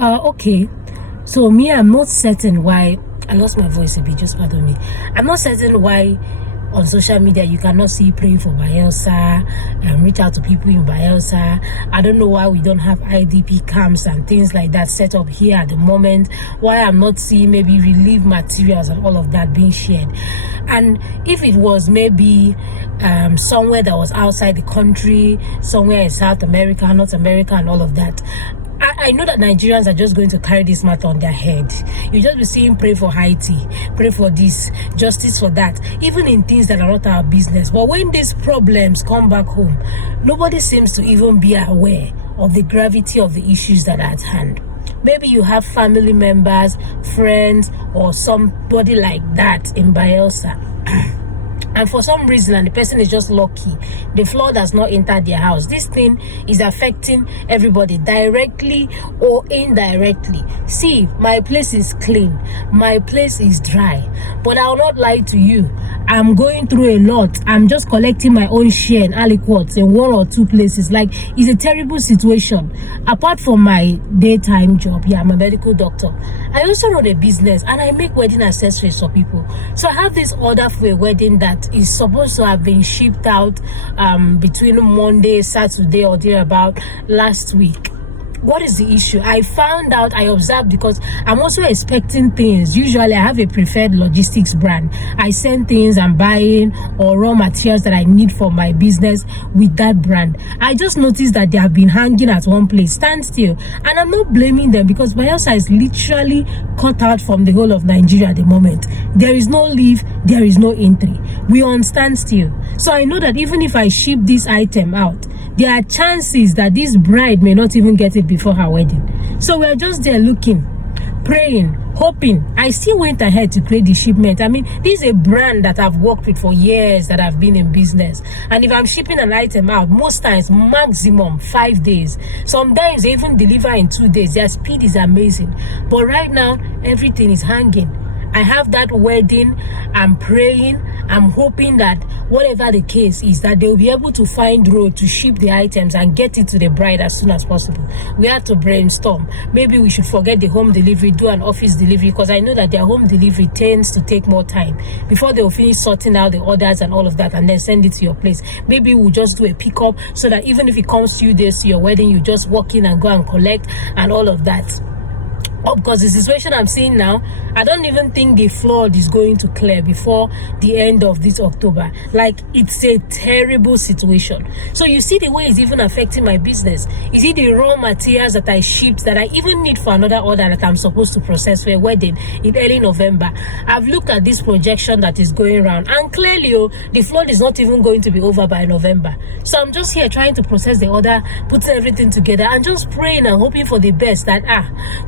Okay. So me, I'm not certain why I lost my voice a bit. Just pardon me. I'm not certain why on social media you cannot see praying for Bayelsa and reach out to people in Bayelsa. I don't know why we don't have IDP camps and things like that set up here at the moment. Why I'm not seeing maybe relief materials and all of that being shared. And if it was maybe somewhere that was outside the country, somewhere in South America, North America, and all of that, I know that Nigerians are just going to carry this matter on their head. You just be seeing pray for Haiti, pray for this, justice for that, even in things that are not our business. But when these problems come back home, nobody seems to even be aware of the gravity of the issues that are at hand. Maybe you have family members, friends, or somebody like that in Bayelsa. And for some reason, and the person is just lucky, the flood has not entered their house. This thing is affecting everybody directly or indirectly. See, my place is clean, my place is dry, but I'll not lie to you. I'm going through a lot. I'm just collecting my own share in aliquots in one or two places. Like, it's a terrible situation. Apart from my daytime job, I'm a medical doctor. I also run a business and I make wedding accessories for people. So I have this order for a wedding that is supposed to have been shipped out between Monday, Saturday, or thereabout last week. What is the issue? I found out, I observed, because I'm also expecting things. Usually I have a preferred logistics brand. I send things I'm buying or raw materials that I need for my business with that brand. I just noticed that they have been hanging at one place, stand still. And I'm not blaming them, because Bayelsa is literally cut out from the whole of Nigeria at the moment. There is no leave, there is no entry. We are on standstill. So I know that even if I ship this item out, there are chances that this bride may not even get it before her wedding. So we're just there looking, praying, hoping. I still went ahead to create the shipment. I mean, this is a brand that I've worked with for years, that I've been in business. And if I'm shipping an item out, most times, maximum 5 days. Sometimes they even deliver in 2 days. Their speed is amazing. But right now, everything is hanging. I have that wedding. I'm praying. I'm hoping that whatever the case is, that they'll be able to find road to ship the items and get it to the bride as soon as possible. We have to brainstorm. Maybe we should forget the home delivery, do an office delivery, because I know that their home delivery tends to take more time before they'll finish sorting out the orders and all of that, and then send it to your place. Maybe we'll just do a pickup, so that even if it comes few days to your wedding, you just walk in and go and collect and all of that. Because the situation I'm seeing now, I don't even think the flood is going to clear before the end of this October. Like, it's a terrible situation. So you see the way it's even affecting my business. You see the raw materials that I shipped, that I even need for another order that I'm supposed to process for a wedding in early November. I've looked at this projection that is going around, and clearly the flood is not even going to be over by November. So I'm just here trying to process the order, putting everything together, and just praying and hoping for the best, that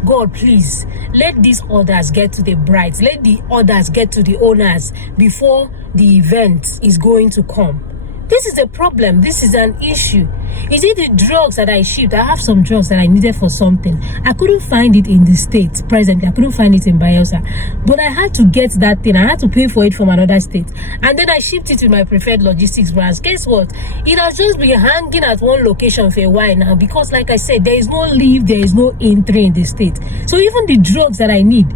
God, please let these orders get to the brides, let the orders get to the owners before the event is going to come. This is a problem. This is an issue. Is it the drugs that I shipped? I have some drugs that I needed for something. I couldn't find it in the States presently. I couldn't find it in Bayelsa. But I had to get that thing. I had to pay for it from another state. And then I shipped it with my preferred logistics brands. Guess what? It has just been hanging at one location for a while now, because, like I said, there is no leave, there is no entry in the state. So even the drugs that I need,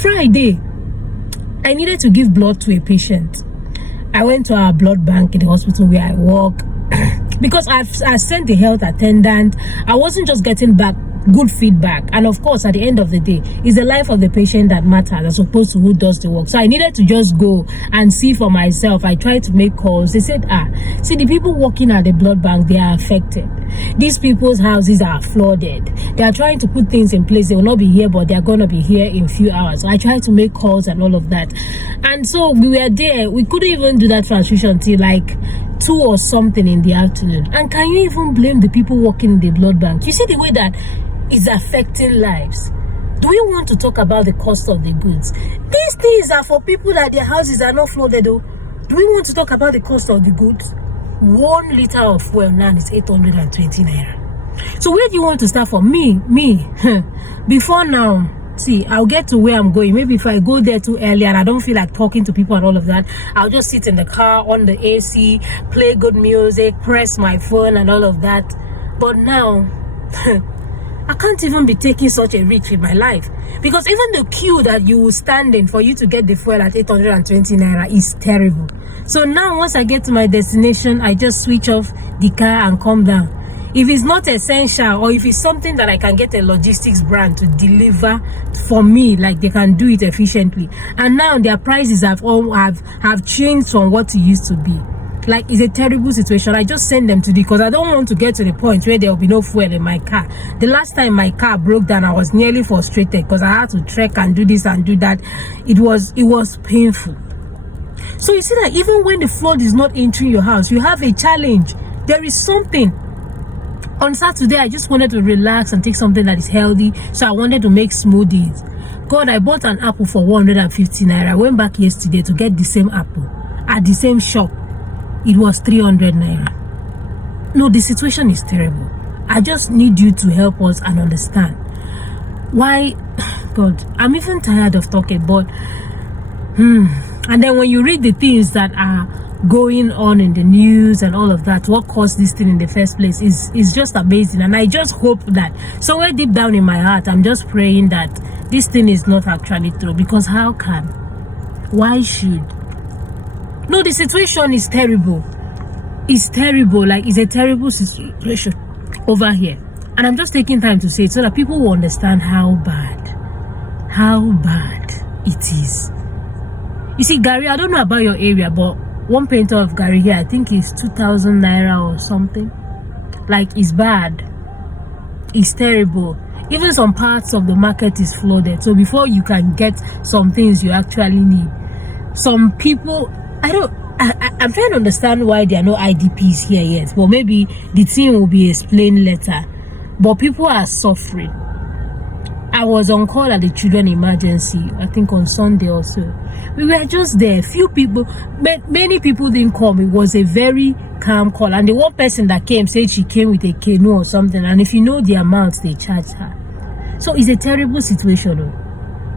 Friday, I needed to give blood to a patient. I went to our blood bank in the hospital where I work, because I sent the health attendant. I wasn't just getting back good feedback. And of course, at the end of the day, it's the life of the patient that matters as opposed to who does the work. So I needed to just go and see for myself. I tried to make calls. They said, see, the people working at the blood bank, they are affected. These people's houses are flooded. They are trying to put things in place. They will not be here, but they are going to be here in a few hours. So I tried to make calls and all of that. And so we were there. We couldn't even do that transfusion till like 2 or something in the afternoon. And can you even blame the people working in the blood bank? You see the way that is affecting lives. Do we want to talk about the cost of the goods? These things are for people that their houses are not flooded though. Do we want to talk about the cost of the goods? 1 liter of fuel now is 820 naira. So where do you want to start from? Me, before now, see, I'll get to where I'm going. Maybe if I go there too early and I don't feel like talking to people and all of that, I'll just sit in the car on the AC, play good music, press my phone and all of that. But now, I can't even be taking such a risk with my life, because even the queue that you will stand in for you to get the fuel at 820 naira is terrible. So now once I get to my destination, I just switch off the car and come down. If it's not essential, or if it's something that I can get a logistics brand to deliver for me, like they can do it efficiently, and now their prices have changed from what it used to be. Like, it's a terrible situation. I just send them to because I don't want to get to the point where there will be no fuel in my car. The last time my car broke down, I was nearly frustrated because I had to trek and do this and do that. It was painful. So you see that even when the flood is not entering your house, you have a challenge. There is something. On Saturday, I just wanted to relax and take something that is healthy, so I wanted to make smoothies. God, I bought an apple for 150 naira. I went back yesterday to get the same apple at the same shop. It was 300 naira. No, the situation is terrible. I just need you to help us and understand why. God, I'm even tired of talking, but and then when you read the things that are going on in the news and all of that, what caused this thing in the first place is just amazing. And I just hope that somewhere deep down in my heart, I'm just praying that this thing is not actually true, because how can? Why should? No, the situation is terrible. It's terrible. Like, it's a terrible situation over here. And I'm just taking time to say it so that people will understand how bad it is. You see, Gary, I don't know about your area, but one painter of Gary here, I think is 2,000 naira or something. Like, it's bad. It's terrible. Even some parts of the market is flooded. So before you can get some things you actually need, some people, I'm trying to understand why there are no IDPs here yet. Well, maybe the thing will be explained later. But people are suffering. I was on call at the children emergency, I think on Sunday or so. We were just there. Few people, many people didn't come. It was a very calm call. And the one person that came said she came with a canoe or something. And if you know the amount they charged her. So it's a terrible situation.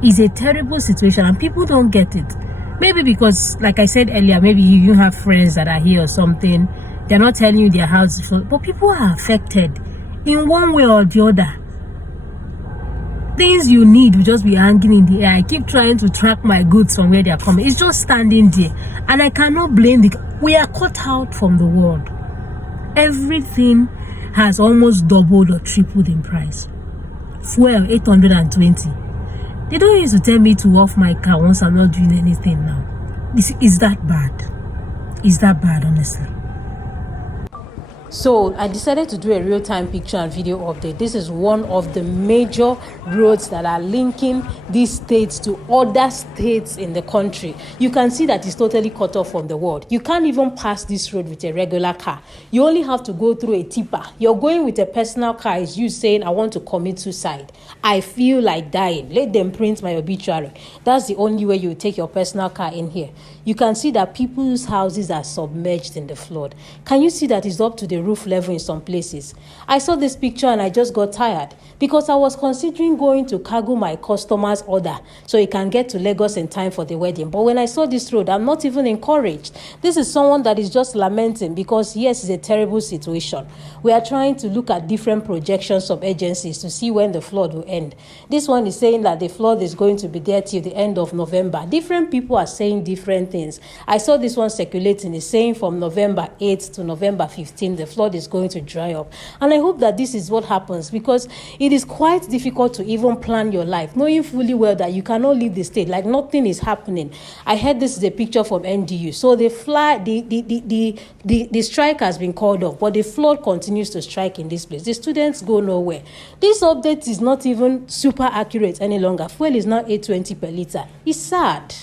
It's a terrible situation, and people don't get it. Maybe because, like I said earlier, maybe you have friends that are here or something. They're not telling you their house is full. But people are affected in one way or the other. Things you need will just be hanging in the air. I keep trying to track my goods from where they are coming. It's just standing there. And I cannot blame we are cut out from the world. Everything has almost doubled or tripled in price. Fuel, 820. They don't used to tell me to off my car once I'm not doing anything now. Is that bad? Is that bad, honestly? So I decided to do a real-time picture and video update. This is one of the major roads that are linking these states to other states in the country. You can see that it's totally cut off from the world. You can't even pass this road with a regular car. You only have to go through a tipper. You're going with a personal car. It's you saying, I want to commit suicide. I feel like dying. Let them print my obituary. That's the only way you take your personal car in here. You can see that people's houses are submerged in the flood. Can you see that it's up to the roof level in some places? I saw this picture and I just got tired because I was considering going to cargo my customer's order so he can get to Lagos in time for the wedding. But when I saw this road, I'm not even encouraged. This is someone that is just lamenting because yes, it's a terrible situation. We are trying to look at different projections of agencies to see when the flood will end. This one is saying that the flood is going to be there till the end of November. Different people are saying different things. I saw this one circulating. It's saying from November 8th to November 15th, the flood is going to dry up. And I hope that this is what happens because it is quite difficult to even plan your life, knowing fully well that you cannot leave the state, like nothing is happening. I heard this is a picture from NDU. So the strike has been called off, but the flood continues to strike in this place. The students go nowhere. This update is not even super accurate any longer. Fuel is now 820 per liter. It's sad.